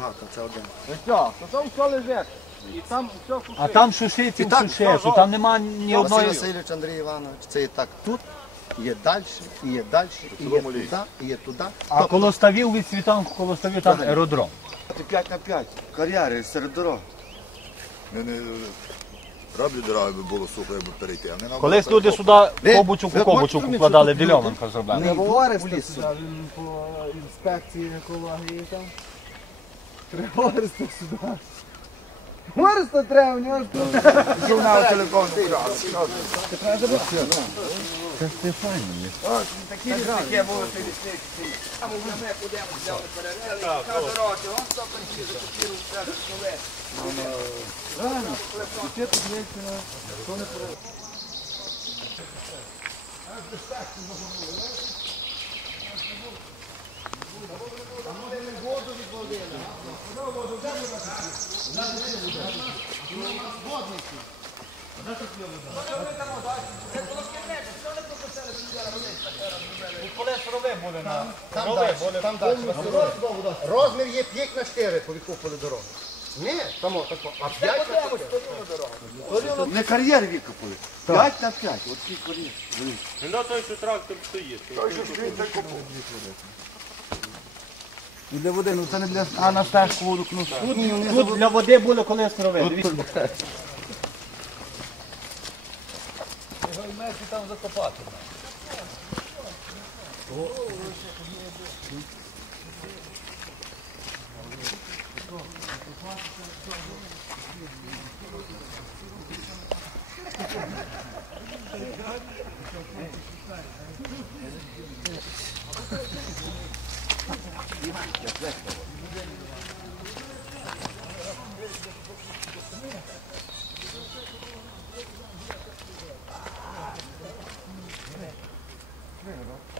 Багато, це один. Ну то там все лежить. І там все сушить. А там шушиться І в так, там нема ні Василь одної. Васильович, Андрій Іванович, це є так тут, є далі, і є далі, і є туди, і є туди. А коло ставів від світанку, коло ставів там аеродром. 5 на 5, кар'єри серед дорог. Не, не, роблю дорогу, аби було сухо, якби перейти. А не навпаки, Колись люди сюди Ви- кобочок ви у кобочок укладали, дельованка зробили. Не говориш Поліз сюди, по інспекції екології там. Треба Ореста сюди. Ореста треба, у нього ж тут. Журнал телефонний. Такі лісники були, ті лісники. Там уже ми будемо взяли перерили. Та дорога, он стопанці закупили все, нове. Правильно. І це тут є, ну, що не перед. Там далі. Розмір є 5 на 4, повикопали дорогу. Ні, там отако. А 5 на 4. Не кар'єр викопали. 5 на 5. От ці кар'єри. І для води, ну це не для а на стежку воду ну, судні, вони Тут забули. для води було колись рове. Дивіться. Його і там закопати. Thank you. There you go.